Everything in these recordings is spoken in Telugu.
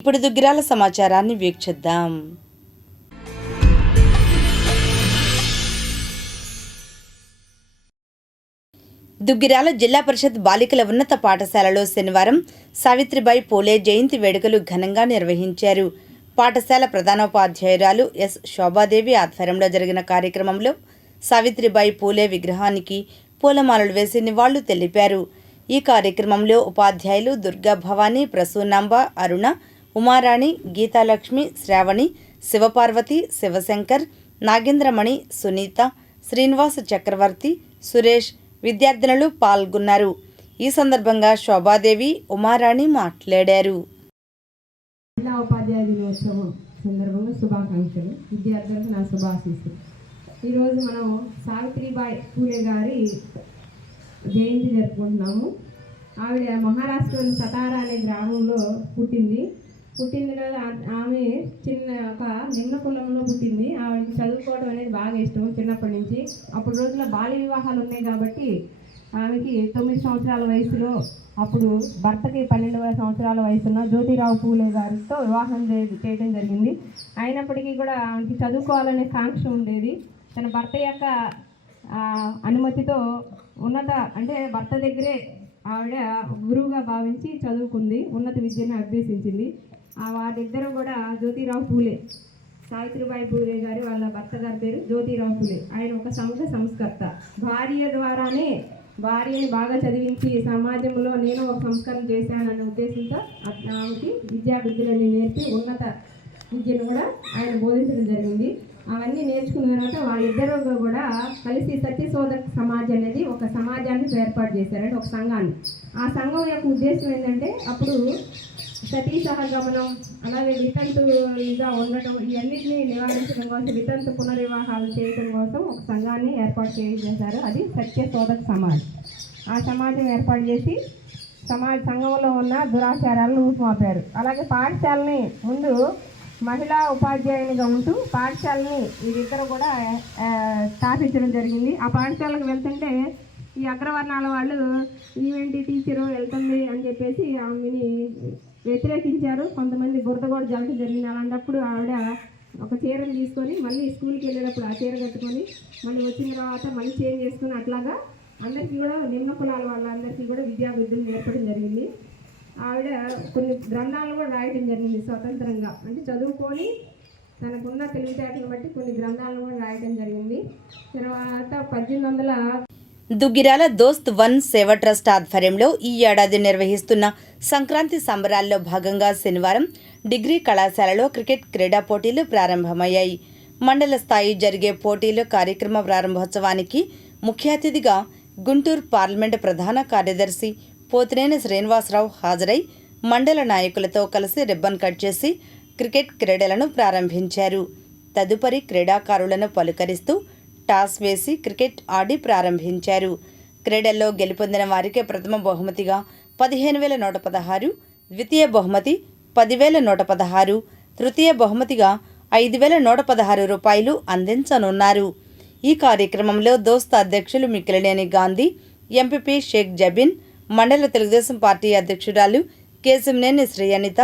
ఇప్పుడు దుగ్గిరాల సమాచారాన్ని వీక్షిద్దాం. దుగ్గిరాల జిల్లా పరిషత్ బాలికల ఉన్నత పాఠశాలలో శనివారం సావిత్రిబాయి పూలే జయంతి వేడుకలు ఘనంగా నిర్వహించారు. పాఠశాల ప్రధానోపాధ్యాయురాలు ఎస్ శోభాదేవి ఆధ్వర్యంలో జరిగిన కార్యక్రమంలో సావిత్రిబాయి పూలే విగ్రహానికి పూలమాలలు వేసి నివాళులు తెలిపారు. ఈ కార్యక్రమంలో ఉపాధ్యాయులు దుర్గా భవానీ ప్రసూనాంబ అరుణ ఉమారాణి గీతాలక్ష్మి శ్రావణి శివపార్వతి శివశంకర్ నాగేంద్రమణి సునీత శ్రీనివాస చక్రవర్తి సురేష్ విద్యార్థినులు పాల్గొన్నారు. ఈ సందర్భంగా శోభాదేవి ఉమారాణి మాట్లాడారు. జిల్లా ఉపాధ్యాయ దినోత్సవం సందర్భంగా శుభాకాంక్షలు. విద్యార్థులకు నా శుభాశీస్సులు. ఈరోజు మనం సావిత్రిబాయి పూలే గారి జయంతి జరుపుకుంటున్నాము. ఆవిడ మహారాష్ట్రలోని సతారా అనే గ్రామంలో పుట్టింది. పుట్టిన తర్వాత ఆమె చిన్న ఒక నిమ్న కులంలో పుట్టింది. ఆవిడకి చదువుకోవడం అనేది బాగా ఇష్టం చిన్నప్పటి నుంచి. అప్పుడు రోజుల్లో బాల్య వివాహాలు ఉన్నాయి కాబట్టి ఆమెకి తొమ్మిది సంవత్సరాల వయసులో అప్పుడు భర్తకి పన్నెండు సంవత్సరాల వయసున్న జ్యోతిరావు పూలే గారితో వివాహం చేయడం జరిగింది. అయినప్పటికీ కూడా ఆమెకి చదువుకోవాలనే కాంక్ష ఉండేది. తన భర్త యొక్క అనుమతితో ఉన్నత అంటే భర్త దగ్గరే ఆవిడ గురువుగా భావించి చదువుకుంది. ఉన్నత విద్యను అభ్యసించింది. ఆ వారిద్దరూ కూడా జ్యోతిరావు పూలే. సావిత్రిబాయి పూలే గారు వాళ్ళ భర్త గారి పేరు జ్యోతిరావు పూలే. ఆయన ఒక సంఘ సంస్కర్త. భార్య ద్వారానే భార్యని బాగా చదివించి సమాజంలో నేను ఒక సంస్కరణ చేశాననే ఉద్దేశంతో ఆమెకి విద్యా నేర్పి ఉన్నత విద్యను కూడా ఆయన బోధించడం జరిగింది. అవన్నీ నేర్చుకున్న తర్వాత వాళ్ళిద్దరూ కూడా కలిసి సత్యశోధక సమాజ్ అనేది ఒక సమాజాన్ని ఏర్పాటు చేశారంటే ఒక సంఘాన్ని. ఆ సంఘం యొక్క ఉద్దేశం ఏంటంటే అప్పుడు సతీ సహగమనం అలాగే వితంతుగా ఉండటం ఇవన్నింటినీ నివారించడం కోసం వితంతు పునర్వివాహాలు చేయడం కోసం ఒక సంఘాన్ని ఏర్పాటు చేశారు. అది సత్య శోధక సమాజ్. ఆ సమాజం ఏర్పాటు చేసి సమాజ సంఘంలో ఉన్న దురాచారాలను రూపుమాపారు అలాగే పాఠశాలని ముందు మహిళా ఉపాధ్యాయునిగా ఉంటూ పాఠశాలని వీరిద్దరు కూడా స్థాపించడం జరిగింది. ఆ పాఠశాలకు వెళ్తుంటే ఈ అగ్రవర్ణాల వాళ్ళు ఈవెంటి టీచరు వెళ్తుంది అని చెప్పేసి ఆమెని వ్యతిరేకించారు. కొంతమంది బురద కూడా జరగడం జరిగింది. అలాంటప్పుడు ఆవిడ ఒక చీరను తీసుకొని మళ్ళీ స్కూల్కి వెళ్ళేటప్పుడు ఆ చీర కట్టుకొని మళ్ళీ వచ్చిన తర్వాత మళ్ళీ చేంజ్ చేసుకొని అట్లాగా అందరికీ కూడా నిమ్న కులాల వాళ్ళందరికీ కూడా విద్యా విద్యను నేర్పడం జరిగింది. ఆవిడ కొన్ని గ్రంథాలు కూడా రాయడం జరిగింది స్వతంత్రంగా. అంటే చదువుకొని తనకున్న తెలివితేటలను బట్టి కొన్ని గ్రంథాలను కూడా రాయడం జరిగింది. తర్వాత పద్దెనిమిది వందల దుగ్గిరాల దోస్త్ వన్ సేవ ట్రస్ట్ ఆధ్వర్యంలో ఈ ఏడాది నిర్వహిస్తున్న సంక్రాంతి సంబరాల్లో భాగంగా శనివారం డిగ్రీ కళాశాలలో క్రికెట్ క్రీడా పోటీలు ప్రారంభమయ్యాయి. మండల స్థాయి జరిగే పోటీలు కార్యక్రమ ప్రారంభోత్సవానికి ముఖ్య అతిథిగా గుంటూరు పార్లమెంటు ప్రధాన కార్యదర్శి పోతినేని శ్రీనివాసరావు హాజరై మండల నాయకులతో కలిసి రిబ్బన్ కట్ చేసి క్రికెట్ క్రీడలను ప్రారంభించారు. తదుపరి క్రీడాకారులను పలుకరిస్తూ టాస్ వేసి క్రికెట్ ఆడి ప్రారంభించారు. క్రీడల్లో గెలుపొందిన వారికే ప్రథమ బహుమతిగా పదిహేను వేల నూట పదహారు ద్వితీయ బహుమతి పదివేల నూట పదహారు తృతీయ బహుమతిగా ఐదు వేల నూట పదహారు రూపాయలు అందించనున్నారు. ఈ కార్యక్రమంలో దోస్త అధ్యక్షులు మిక్కిలినేని గాంధీ ఎంపీపీ షేక్ జబిన్ మండల తెలుగుదేశం పార్టీ అధ్యక్షురాలు కేశంనేని శ్రీ అనిత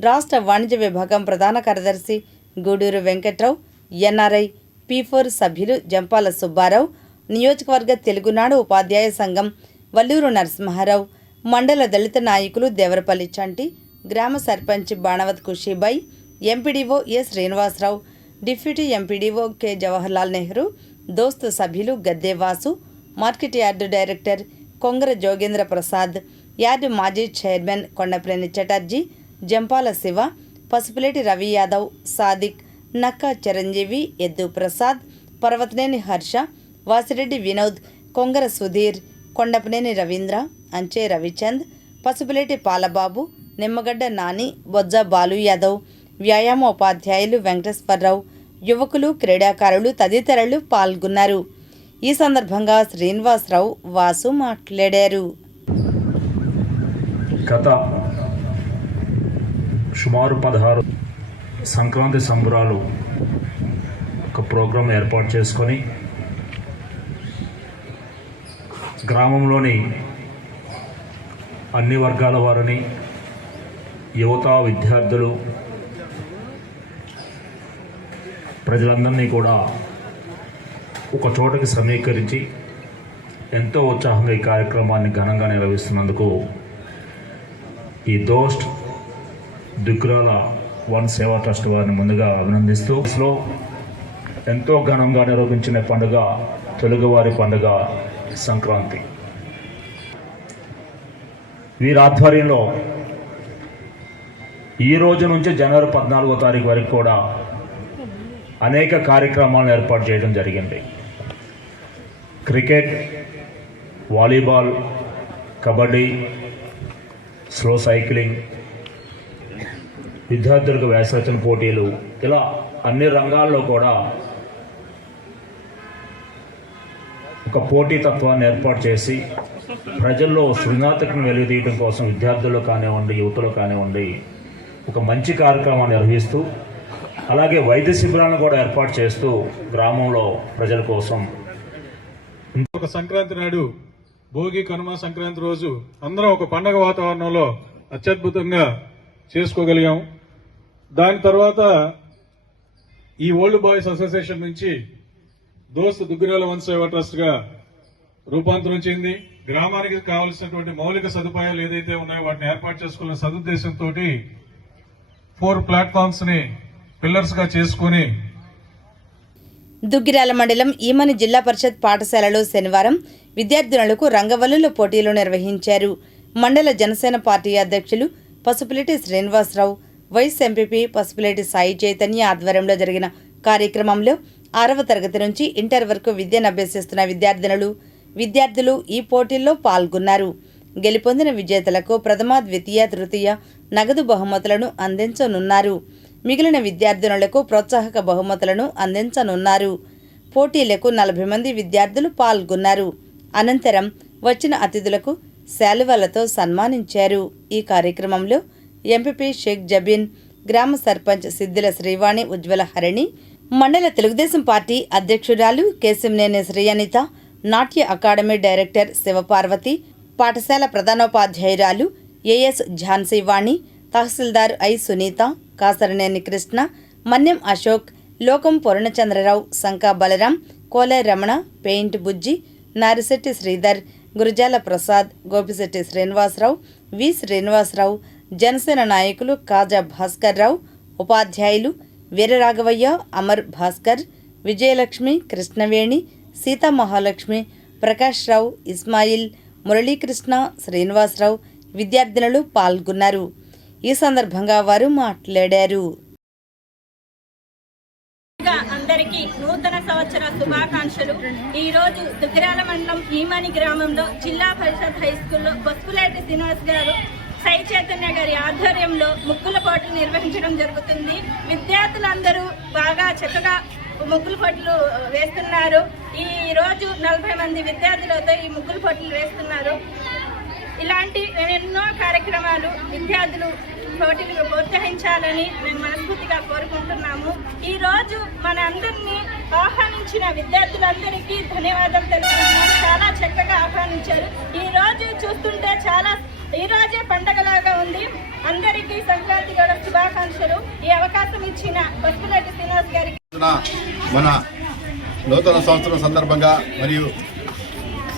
రాష్ట్ర వాణిజ్య విభాగం ప్రధాన కార్యదర్శి Guduru Venkatrao NRI P four సభ్యులు జంపాల సుబ్బారావు నియోజకవర్గ తెలుగునాడు ఉపాధ్యాయ సంఘం వల్లూరు నరసింహారావు మండల దళిత నాయకులు దేవరపల్లి చంటి గ్రామ sarpanch Banavath Khushibai MPDO A Srinivasarao deputy MPDO K Jawaharlal Nehru దోస్తు సభ్యులు Gaddevasu market yard director Kongara Jogendra Prasad yard మాజీ చైర్మన్ కొండప్రేని చటర్జీ జంపాల శివ పసుపులేటి రవి యాదవ్ సాదిక్ నక్కా చిరంజీవి ఎద్దు ప్రసాద్ పర్వతనేని హర్ష వాసిరెడ్డి వినోద్ కొంగర సుధీర్ కొండపనేని రవీంద్ర అంచే రవిచంద్ పసుపులేటి పాలబాబు నిమ్మగడ్డ నాని బొజ్జ బాలు యాదవ్ వ్యాయామ ఉపాధ్యాయులు వెంకటేశ్వరరావు యువకులు క్రీడాకారులు తదితరులు పాల్గొన్నారు. ఈ సందర్భంగా శ్రీనివాసరావు వాసు మాట్లాడారు. గత సుమారు పదహారు సంక్రాంతి సంబరాలు ఒక ప్రోగ్రాం ఏర్పాటు చేసుకొని గ్రామంలోని అన్ని వర్గాల వారిని యువత విద్యార్థులు ప్రజలందరినీ కూడా ఒక చోటకి సమీకరించి ఎంతో ఉత్సాహంగా ఈ కార్యక్రమాన్ని ఘనంగా నిర్వహిస్తున్నందుకు ఈ దోస్ట్ దుగ్రాల వన్ సేవా ట్రస్ట్ వారిని ముందుగా అభినందిస్తూ లో ఎంతో ఘనంగా నిర్వహించిన పండుగ తెలుగువారి పండుగ సంక్రాంతి. వీరి ఆధ్వర్యంలో ఈ రోజు నుంచి జనవరి పద్నాలుగో తారీఖు వరకు కూడా అనేక కార్యక్రమాలను ఏర్పాటు చేయడం జరిగింది. Cricket volleyball kabaddi slow cycling విద్యార్థులకు వేసవచన పోటీలు ఇలా అన్ని రంగాల్లో కూడా ఒక పోటీతత్వాన్ని ఏర్పాటు చేసి ప్రజల్లో సృజనాత్మకను వెలుగుతీయడం కోసం విద్యార్థులు కానివ్వండి యువతలో కానివ్వండి ఒక మంచి కార్యక్రమాన్ని నిర్వహిస్తూ అలాగే వైద్య శిబిరాలను కూడా ఏర్పాటు చేస్తూ గ్రామంలో ప్రజల కోసం. ఒక సంక్రాంతి నాడు భోగి కనుమ సంక్రాంతి రోజు అందరం ఒక పండగ వాతావరణంలో అత్యద్భుతంగా చేసుకోగలిగాం. దాని తర్వాత ఈ ఓల్డ్ బాయ్స్ అసోసియేషన్ నుంచి దోస్త్ దుగ్గిరాల వన్ ట్రస్ట్గా రూపాంతరం చెంది గ్రామానికి కావలసినటువంటి మౌలిక సదుపాయాలు ఏదైతే ఉన్నాయో వాటిని ఏర్పాటు చేసుకున్న సదుద్దేశంతో ఫోర్ ప్లాట్ఫామ్స్ని పిల్లర్స్గా చేసుకుని దుగ్గిరాల మండలం ఈమని జిల్లా పరిషత్ పాఠశాలలో శనివారం విద్యార్థినులకు రంగవల్లుల పోటీలు నిర్వహించారు. మండల జనసేన పార్టీ అధ్యక్షులు పసుపులేటి శ్రీనివాసరావు వైస్ ఎంపీపీ పసుపులేటి సాయి చైతన్య ఆధ్వర్యంలో జరిగిన కార్యక్రమంలో ఆరవ తరగతి నుంచి ఇంటర్ వరకు విద్యను అభ్యసిస్తున్న విద్యార్థినులు విద్యార్థులు ఈ పోటీల్లో పాల్గొన్నారు. గెలుపొందిన విజేతలకు ప్రథమ ద్వితీయ తృతీయ నగదు బహుమతులను అందించనున్నారు. మిగిలిన విద్యార్థినులకు ప్రోత్సాహక బహుమతులను అందించనున్నారు. పోటీలకు నలభై మంది విద్యార్థులు పాల్గొన్నారు. అనంతరం వచ్చిన అతిథులకు శాలువాలతో సన్మానించారు. ఈ కార్యక్రమంలో ఎంపీపీ షేక్ జబీన్ గ్రామ సర్పంచ్ సిద్దిల శ్రీవాణి ఉజ్వల హరిణి మండల తెలుగుదేశం పార్టీ అధ్యక్షురాలు కేశంనేని శ్రీయనిత నాట్య అకాడమీ డైరెక్టర్ శివపార్వతి పాఠశాల ప్రధానోపాధ్యాయురాలు A S Jhansi Vani tahsildar I Sunitha Kasaraneni Krishna Manyam Ashok Lokam Purnachandrarao Shanka Balaram Kole Ramana paint Bujji Narisetti Sridhar Gurajala Prasad Gopisetti Srinivasarao V Srinivasarao Janasena నాయకులు కాజా భాస్కర్ రావు ఉపాధ్యాయులు వీరరాఘవయ్య అమర్ భాస్కర్ విజయలక్ష్మి కృష్ణవేణి సీతామహాలక్ష్మి ప్రకాష్ రావు ఇస్మాయిల్ మురళీకృష్ణ శ్రీనివాసరావు విద్యార్థినులు పాల్గొన్నారు. ఈ సందర్భంగా వారు మాట్లాడారు. అందరికీ నూతన సంవత్సర శుభాకాంక్షలు. ఈ రోజు దుగ్గిరాల మండలం ఈమని గ్రామంలో జిల్లా పరిషత్ హై స్కూల్లో బస్కులేటి శ్రీనివాస్ గారు సై చైతన్య గారి ఆధ్వర్యంలో ముగ్గుల పోటీలు నిర్వహించడం జరుగుతుంది. విద్యార్థులందరూ బాగా చక్కగా ముగ్గుల పోటీలు వేస్తున్నారు. ఈ రోజు నలభై మంది విద్యార్థులతో ఈ ముగ్గుల పోటీలు వేస్తున్నారు. ఇలాంటి ఎన్నో కార్యక్రమాలు విద్యార్థులు పోటీలు ప్రోత్సహించాలని మేము మనస్ఫూర్తిగా కోరుకుంటున్నాము. ఈ రోజు మన అందరినీ ఆహ్వానించిన విద్యార్థులందరికీ ధన్యవాదాలు తెలుపుతున్నాము చాలా చక్కగా ఆహ్వానించారు. ఈ రోజు చూస్తుంటే చాలా ఈరోజే పండగలాగా ఉంది. అందరికీ సంక్రాంతి గౌరవ శుభాకాంక్షలు. ఈ అవకాశం ఇచ్చిన పసుపులెట్టి శ్రీనివాస్ గారికి మన నూతన సంవత్సరం సందర్భంగా మరియు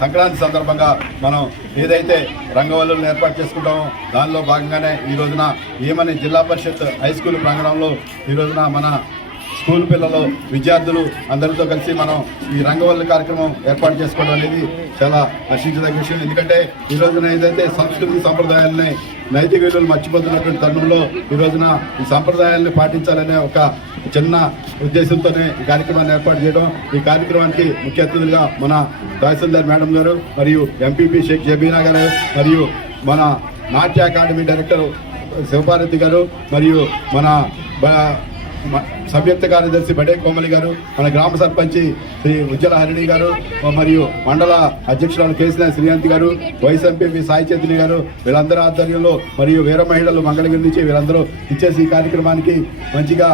సంక్రాంతి సందర్భంగా మనం ఏదైతే రంగవల్లులను ఏర్పాటు చేసుకుంటామో దానిలో భాగంగానే ఈ రోజున ఏమని జిల్లా పరిషత్ హై స్కూల్ ప్రాంగణంలో ఈ రోజున మన స్కూల్ పిల్లలు విద్యార్థులు అందరితో కలిసి మనం ఈ రంగవల్లి కార్యక్రమం ఏర్పాటు చేసుకోవడం అనేది చాలా హర్షించదగ్గ విషయం. ఎందుకంటే ఈ రోజున ఏదైతే సంస్కృతి సంప్రదాయాలని నైతిక విలువలు మర్చిపోతున్నటువంటి తరుణంలో ఈ రోజున ఈ సంప్రదాయాలను పాటించాలనే ఒక చిన్న ఉద్దేశంతోనే ఈ కార్యక్రమాన్ని ఏర్పాటు చేయడం. ఈ కార్యక్రమానికి ముఖ్య అతిథులుగా మన తహసీల్దార్ మేడం గారు మరియు ఎంపీపీ షేక్ జబీనా గారు మరియు మన నాట్య అకాడమీ డైరెక్టర్ శివపార్వతి గారు మరియు మన సంయుక్త కార్యదర్శి బడే కోమలి గారు మన గ్రామ సర్పంచి శ్రీ ఉజ్జల హరిణి గారు మరియు మండల అధ్యక్షురాలు కేసిన శ్రీకాంత్ గారు వైస్ ఎంపీ సాయి చైతన్య గారు వీళ్ళందరి ఆధ్వర్యంలో మరియు వీర మహిళలు మంగళగిరి నుంచి వీళ్ళందరూ ఇచ్చేసి ఈ కార్యక్రమానికి మంచిగా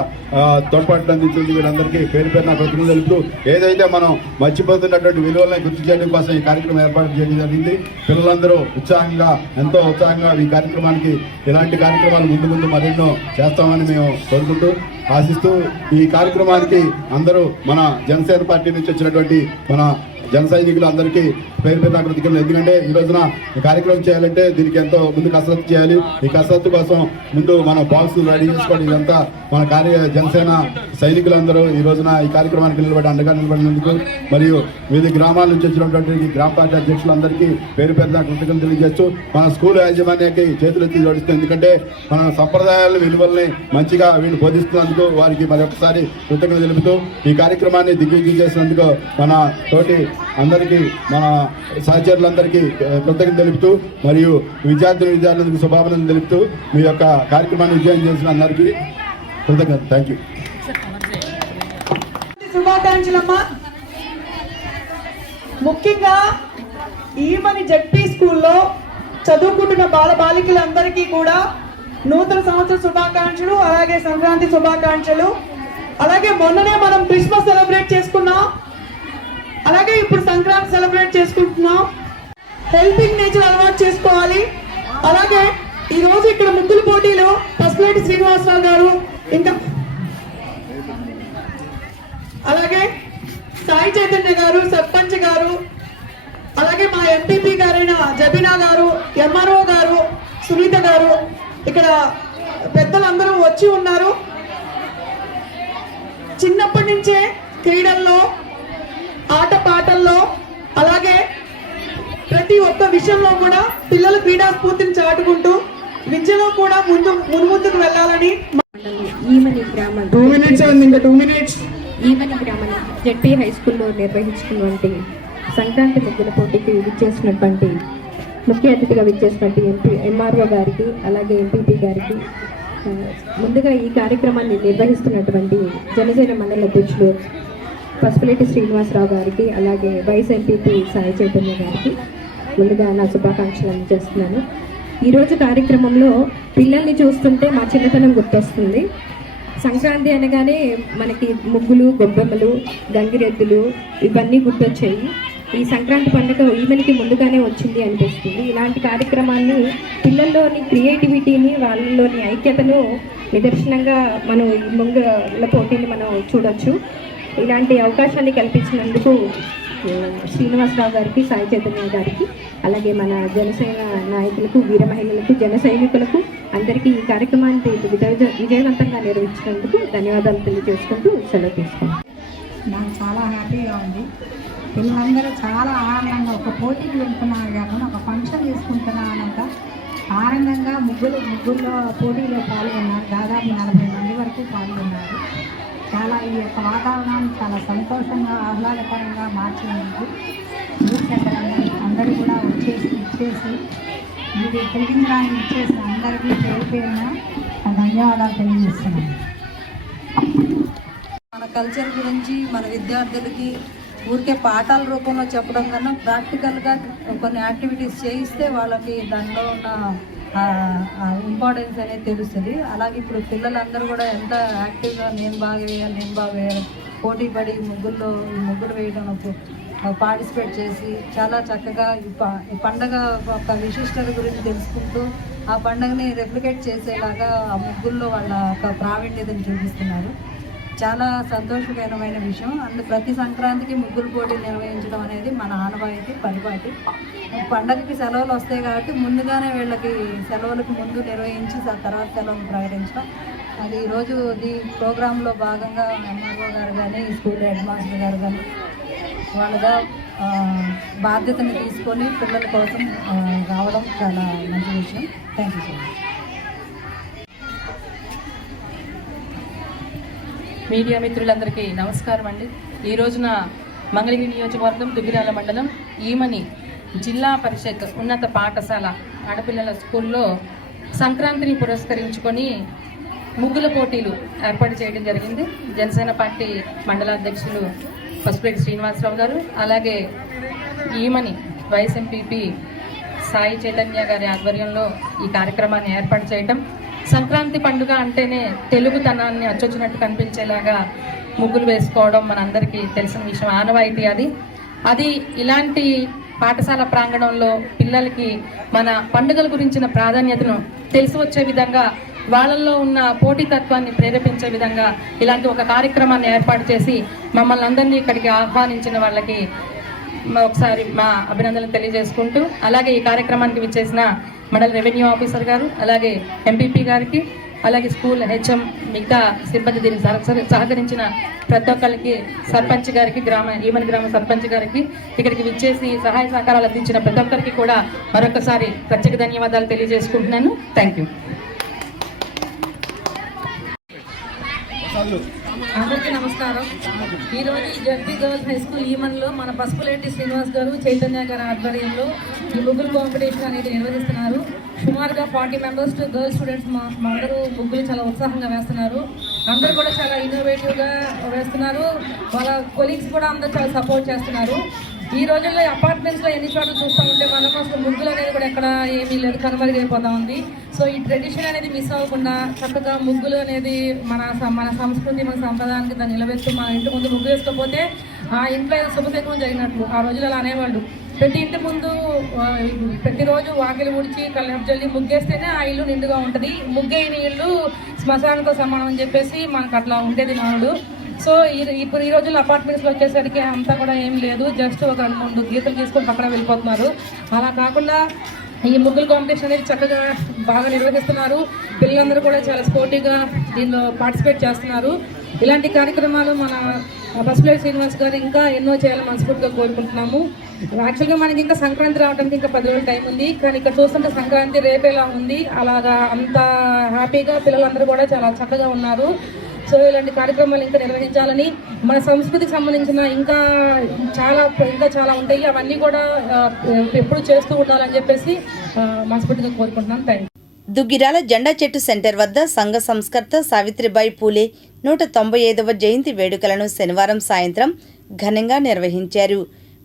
తోడ్పాటు అందించింది వీళ్ళందరికీ పేరు పేరు నా కృతజ్ఞతలు తెలుపుతూ ఏదైతే మనం మర్చిపోతున్నటువంటి విలువలను గుర్తు చేయడం కోసం ఈ కార్యక్రమం ఏర్పాటు చేయడం జరిగింది. పిల్లలందరూ ఉత్సాహంగా ఎంతో ఉత్సాహంగా ఈ కార్యక్రమానికి ఇలాంటి కార్యక్రమాలు ముందు ముందు మరెన్నో చేస్తామని మేము కోరుకుంటూ ఆశిస్తూ ఈ కార్యక్రమానికి అందరూ మన జనసేన పార్టీ నుంచి వచ్చినటువంటి మన జన సైనికులు అందరికీ పేరు పేరు నాకు కృతజ్ఞతలు. ఎందుకంటే ఈ రోజున ఈ కార్యక్రమం చేయాలంటే దీనికి ఎంతో ముందు కసరత్తు చేయాలి. ఈ కసరత్తు కోసం ముందు మన బాక్స్ రెడీ చేసుకోవడం ఇదంతా మన కార్య జనసేన సైనికులందరూ ఈ రోజున ఈ కార్యక్రమానికి నిలబడి అండగా నిలబడినందుకు మరియు వివిధ గ్రామాల నుంచి వచ్చినటువంటి గ్రామ పార్టీ అధ్యక్షులందరికీ పేరు పేరు నాకు కృతజ్ఞతలు తెలియజేస్తూ మన స్కూల్ యాజమాన్యానికి చేతులెత్తి జోడిస్తుంది ఎందుకంటే మన సంప్రదాయాల విలువల్ని మంచిగా వీళ్ళు బోధిస్తున్నందుకు వారికి మరొకసారి కృతజ్ఞతలు తెలుపుతూ ఈ కార్యక్రమాన్ని దిగ్విజయం చేసినందుకు మన తోటి అందరికీ మన సహచరులందరికీ కృతజ్ఞత తెలుపుతూ మరియు విద్యార్థులు విద్యార్థులకు శుభాభినందనలు తెలుపుతూ మీ యొక్క కార్యక్రమాన్ని విజయం చేసిన అందరికీ కృతజ్ఞత థ్యాంక్ యూ శుభాకాంక్షలమ్మా. ముఖ్యంగా ఈమని జడ్పీ స్కూల్లో చదువుకుంటున్న బాల బాలికలందరికీ కూడా నూతన సంవత్సర శుభాకాంక్షలు అలాగే సంక్రాంతి శుభాకాంక్షలు. అలాగే మొన్ననే అలాగే ఇప్పుడు సంక్రాంతి సెలబ్రేట్ చేసుకుంటున్నాం. హెల్పింగ్ నేచర్ అలవాటు చేసుకోవాలి. అలాగే ఈ రోజు ఇక్కడ ముగ్గులు పోటీలో పసుపులేటి శ్రీనివాసరావు గారు ఇంకా అలాగే సాయి చైతన్య గారు సర్పంచ్ గారు అలాగే మా ఎంపీపీ గారైన జబీనా గారు ఎంఆర్ఓ గారు సునీత గారు ఇక్కడ పెద్దలందరూ వచ్చి ఉన్నారు. చిన్నప్పటి నుంచే క్రీడల్లో ఆట పాటల్లో అలాగే ప్రతి ఒక్క విషయంలో కూడా పిల్లలు క్రీడా స్ఫూర్తిని చాటుకుంటూ విద్యలో కూడా ముందు మున్ముందుకు వెళ్ళాలని ఈమని గ్రామం టూ మినిట్స్ ఇంకా టూ మినిట్స్ ఈమని గ్రామం జెడ్పీ హై స్కూల్లో నిర్వహించుకున్నటువంటి సంక్రాంతి ముగ్గుల పోటీకి విచ్చేసినటువంటి ముఖ్య అతిథిగా విచ్చేసినటువంటి ఎంపీ ఎంఆర్ఓ గారికి అలాగే ఎంపీపీ గారికి ముందుగా ఈ కార్యక్రమాన్ని నిర్వహిస్తున్నటువంటి జనసేన మండల అధ్యక్షులు పసుపులేటి శ్రీనివాసరావు గారికి అలాగే వైస్ ఎంపీపీ సాయి చైతన్య గారికి ముందుగా నా శుభాకాంక్షలు అందజేస్తున్నాను. ఈరోజు కార్యక్రమంలో పిల్లల్ని చూస్తుంటే మా చిన్నతనం గుర్తొస్తుంది. సంక్రాంతి అనగానే మనకి ముగ్గులు గొబ్బెమ్మలు గంగిరెద్దులు ఇవన్నీ గుర్తొచ్చాయి. ఈ సంక్రాంతి పండుగ ఈవెన్కి ముందుగానే వచ్చింది అనిపిస్తుంది. ఇలాంటి కార్యక్రమాన్ని పిల్లల్లోని క్రియేటివిటీని వాళ్ళలోని ఐక్యతను నిదర్శనంగా మనం ఈ ముంగుల పోటీని మనం చూడొచ్చు. ఇలాంటి అవకాశాన్ని కల్పించినందుకు శ్రీనివాసరావు గారికి సాయి చైతన్య గారికి అలాగే మన జనసేన నాయకులకు వీర మహిళలకు జన సైనికులకు అందరికీ ఈ కార్యక్రమాన్ని విజయవంతంగా నిర్వహించినందుకు ధన్యవాదాలు తెలియజేసుకుంటూ సెలవు తీసుకుంటాం నాకు చాలా హ్యాపీగా ఉంది. పిల్లలందరూ చాలా ఆనందంగా ఒక పోటీకి వెళ్తున్నారు కాకుండా ఒక ఫంక్షన్ చేసుకుంటున్నారంట. ఆనందంగా ముగ్గురు ముగ్గురులో పోటీలో పాల్గొన్నారు. దాదాపు నలభై మంది వరకు పాల్గొన్నారు. చాలా ఈ యొక్క వాతావరణాన్ని చాలా సంతోషంగా ఆహ్లాదకరంగా మార్చినందుకు ఉంది అందరూ కూడా వచ్చేసి ఇచ్చేసి ఇది తెలియజేయడానికి ఇచ్చేసి అందరికీ పేరు పేరున ధన్యవాదాలు తెలియజేస్తున్నాను. మన కల్చర్ గురించి మన విద్యార్థులకి ఊరికే పాఠాల రూపంలో చెప్పడం కన్నా ప్రాక్టికల్గా కొన్ని యాక్టివిటీస్ చేయిస్తే వాళ్ళకి దానిలో ఉన్న ఇంపార్టెన్స్ అనేది తెలుస్తుంది. అలాగే ఇప్పుడు పిల్లలందరూ కూడా ఎంత యాక్టివ్గా నేను బాగా వేయాలి నేను బాగా వేయాలి పోటీ పడి ముగ్గుల్లో ముగ్గులు వేయడం పార్టిసిపేట్ చేసి చాలా చక్కగా ఈ ఈ పండగ ఒక విశిష్టత గురించి తెలుసుకుంటూ ఆ పండగని రెప్లికేట్ చేసేలాగా ఆ ముగ్గుల్లో వాళ్ళ ఒక ప్రావీణ్యతను చూపిస్తున్నారు. చాలా సంతోషకరమైన విషయం. అందు ప్రతి సంక్రాంతికి ముగ్గులు పోటీలు నిర్వహించడం అనేది మన ఆనవాయితీ పరిపాటి. పండగకి సెలవులు వస్తాయి కాబట్టి ముందుగానే వీళ్ళకి సెలవులకు ముందు నిర్వహించి తర్వాత సెలవులు ప్రకటించడం. అది ఈరోజు ఈ ప్రోగ్రాంలో భాగంగా ఎంఆర్ఓ గారు కానీ స్కూల్ హెడ్ మాస్టర్ గారు కానీ వాళ్ళగా బాధ్యతను తీసుకొని పిల్లల కోసం రావడం చాలా మంచి విషయం. Thank you so much. Media మిత్రులందరికీ నమస్కారం అండి. ఈ రోజున మంగళగిరి నియోజకవర్గం దుగ్గిరాల మండలం ఈమని జిల్లా పరిషత్ ఉన్నత పాఠశాల ఆడపిల్లల స్కూల్లో సంక్రాంతిని పురస్కరించుకొని ముగ్గుల పోటీలు ఏర్పాటు చేయడం జరిగింది. జనసేన పార్టీ మండల అధ్యక్షులు పసుపులేటి శ్రీనివాసరావు గారు అలాగే ఈమని వైఎస్ఎంపీపీ సాయి చైతన్య గారి ఆధ్వర్యంలో ఈ కార్యక్రమాన్ని ఏర్పాటు చేయటం సంక్రాంతి పండుగ అంటేనే తెలుగుతనాన్ని అచ్చొచ్చినట్టు కనిపించేలాగా ముగ్గులు వేసుకోవడం మనందరికీ తెలిసిన విషయం. ఆనవాయితీ అది. అది ఇలాంటి పాఠశాల ప్రాంగణంలో పిల్లలకి మన పండుగల గురించిన ప్రాధాన్యతను తెలిసి వచ్చే విధంగా వాళ్ళల్లో ఉన్న పోటీతత్వాన్ని ప్రేరేపించే విధంగా ఇలాంటి ఒక కార్యక్రమాన్ని ఏర్పాటు చేసి మమ్మల్ని అందరినీ ఇక్కడికి ఆహ్వానించిన వాళ్ళకి ఒకసారి మా అభినందనలు తెలియజేసుకుంటూ అలాగే ఈ కార్యక్రమానికి విచ్చేసిన మండల రెవెన్యూ ఆఫీసర్ గారు అలాగే ఎంపీపీ గారికి అలాగే స్కూల్ హెచ్ఎం మిగతా సిబ్బంది దీనికి సహ- సహకరించిన ప్రతి ఒక్కరికి సర్పంచ్ గారికి గ్రామ ఈమన్ గ్రామ సర్పంచ్ గారికి ఇక్కడికి విచ్చేసి సహాయ సహకారాలు అందించిన ప్రతి ఒక్కరికి కూడా మరొకసారి ప్రత్యేక ధన్యవాదాలు తెలియజేసుకుంటున్నాను. థ్యాంక్ యూ అందరికీ నమస్కారం. ఈరోజు ఈ జడ్పీ గర్ల్స్ హై స్కూల్ ఈమన్లో మన పసుపులేటి శ్రీనివాస్ గారు చైతన్య గారి ఆధ్వర్యంలో ఈ ముగ్గులు కాంపిటీషన్ అనేది నిర్వహిస్తున్నారు. సుమారుగా ఫార్టీ మెంబర్స్ గర్ల్స్ స్టూడెంట్స్ మా అందరూ ముగ్గులు చాలా ఉత్సాహంగా వేస్తున్నారు. అందరూ కూడా చాలా ఇన్నోవేటివ్గా వేస్తున్నారు. వాళ్ళ కొలీగ్స్ కూడా అందరూ చాలా సపోర్ట్ చేస్తున్నారు. ఈ రోజుల్లో అపార్ట్మెంట్స్లో ఎన్ని చోట్ల చూస్తూ ఉంటే మనం అసలు ముగ్గులు అనేది కూడా ఎక్కడ ఏమీ లేదు కనుమరుగైపోతా ఉంది. సో ఈ ట్రెడిషన్ అనేది మిస్ అవ్వకుండా చక్కగా ముగ్గులు అనేది మన మన సంస్కృతి మన సంప్రదాయానికి దాన్ని నిలబెడుతూ మన ఇంటి ముందు ముగ్గు వేసుకోకపోతే ఆ ఇంట్లో ఏదో శుభశకం జరిగినట్లు ఆ రోజులు అలా అనేవాళ్ళు. ప్రతి ఇంటి ముందు ప్రతిరోజు వాకిలి ముడిచి కళ్ళ జల్లి ముగ్గేస్తేనే ఆ ఇల్లు నిండుగా ఉంటుంది. ముగ్గైన ఇల్లు శ్మశానంతో సమానం అని చెప్పేసి మనకు అట్లా ఉండేది నాడు సో ఇప్పుడు ఈ రోజుల్లో అపార్ట్మెంట్స్లో వచ్చేసరికి అంతా కూడా ఏం లేదు. జస్ట్ ఒక రెండు మూడు గీతలు తీసుకొని పక్కన వెళ్ళిపోతున్నారు. అలా కాకుండా ఈ ముగ్గులు కాంపిటీషన్ అనేది చక్కగా బాగా నిర్వహిస్తున్నారు. పిల్లలందరూ కూడా చాలా స్పోర్టివ్గా దీనిలో పార్టిసిపేట్ చేస్తున్నారు. ఇలాంటి కార్యక్రమాలు మన బస్సులేటి శ్రీనివాస్ గారు ఇంకా ఎన్నో చేయాలని మనస్ఫూర్తిగా కోరుకుంటున్నాము. యాక్చువల్గా మనకి ఇంకా సంక్రాంతి రావడానికి ఇంకా పది రోజులు టైం ఉంది. కానీ ఇక్కడ చూస్తుంటే సంక్రాంతి రేపేలా ఉంది. అలాగా అంత హ్యాపీగా పిల్లలందరూ కూడా చాలా చక్కగా ఉన్నారు. సో ఇలాంటి కార్యక్రమాలు ఇంకా నిర్వహించాలని మన సంస్కృతికి సంబంధించిన ఇంకా చాలా ఇంకా చాలా ఉంటాయి. అవన్నీ కూడా ఎప్పుడు చేస్తూ ఉండాలని చెప్పేసి మనస్ఫూర్తిగా కోరుకుంటున్నాను థ్యాంక్ దుగ్గిరాల జెండా చెట్టు సెంటర్ వద్ద సంఘ సంస్కర్త సావిత్రిబాయి పూలే నూట తొంభై ఐదవ జయంతి వేడుకలను శనివారం సాయంత్రం ఘనంగా నిర్వహించారు.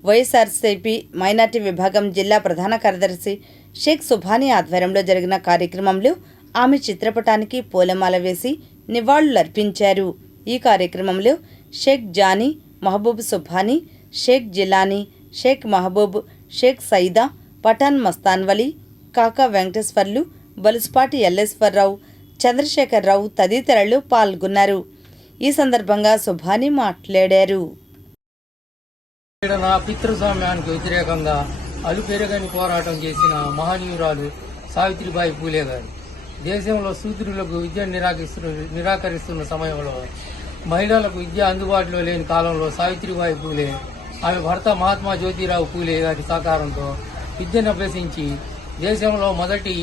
వైఎస్ఆర్సీపీ మైనార్టీ విభాగం జిల్లా ప్రధాన కార్యదర్శి షేక్ సుభాని ఆధ్వర్యంలో జరిగిన కార్యక్రమంలో ఆమె చిత్రపటానికి పూలమాల వేసి నివాళులర్పించారు. ఈ కార్యక్రమంలో షేక్ జానీ మహబూబ్ సుబ్హానీ షేక్ జిలానీ షేక్ మహబూబ్ షేక్ సైదా పఠాన్ మస్తాన్వలి కాకా వెంకటేశ్వర్లు బలుసుపాటి ఎల్లేశ్వరరావు చంద్రశేఖరరావు తదితరులు పాల్గొన్నారు. ఈ సందర్భంగా సుభాని మాట్లాడారు. పితృస్వామ్యానికి వ్యతిరేకంగా అలుపెరగని పోరాటం చేసిన మహనీయురాలు సావిత్రిబాయి పూలే గారు దేశంలో శూద్రులకు విద్య నిరాకరిస్తున్న నిరాకరిస్తున్న సమయంలో మహిళలకు విద్య అందుబాటులో లేని కాలంలో సావిత్రిబాయి పూలే ఆమె భర్త మహాత్మా జ్యోతిరావు పూలే గారి సహకారంతో విద్యను అభ్యసించి దేశంలో మొదటి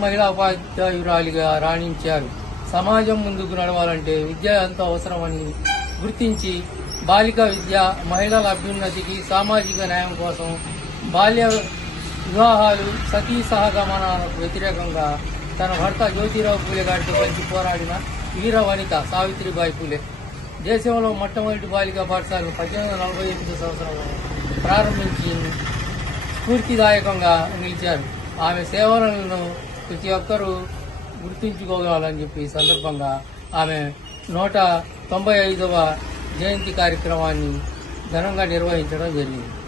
మహిళా ఉపాధ్యాయురాలిగా రాణించారు. సమాజం ముందుకు నడవాలంటే విద్య ఎంతో అవసరమని గుర్తించి బాలిక విద్య మహిళల అభ్యున్నతికి సామాజిక న్యాయం కోసం బాల్య వివాహాలు సతీ సహగమనాలకు వ్యతిరేకంగా తన భర్త జ్యోతిరావు పూలే గారితో కలిసి పోరాడిన వీర వనిత సావిత్రిబాయి పూలే. దేశంలో మొట్టమొదటి బాలిక పాఠశాలను పద్దెనిమిది వందల నలభై ఎనిమిది సంవత్సరంలో ప్రారంభించి స్ఫూర్తిదాయకంగా నిలిచారు. ఆమె సేవలను ప్రతి ఒక్కరూ గుర్తుంచుకోవాలని చెప్పి ఈ సందర్భంగా ఆమె నూట తొంభై ఐదవ జయంతి కార్యక్రమాన్ని ఘనంగా నిర్వహించడం జరిగింది.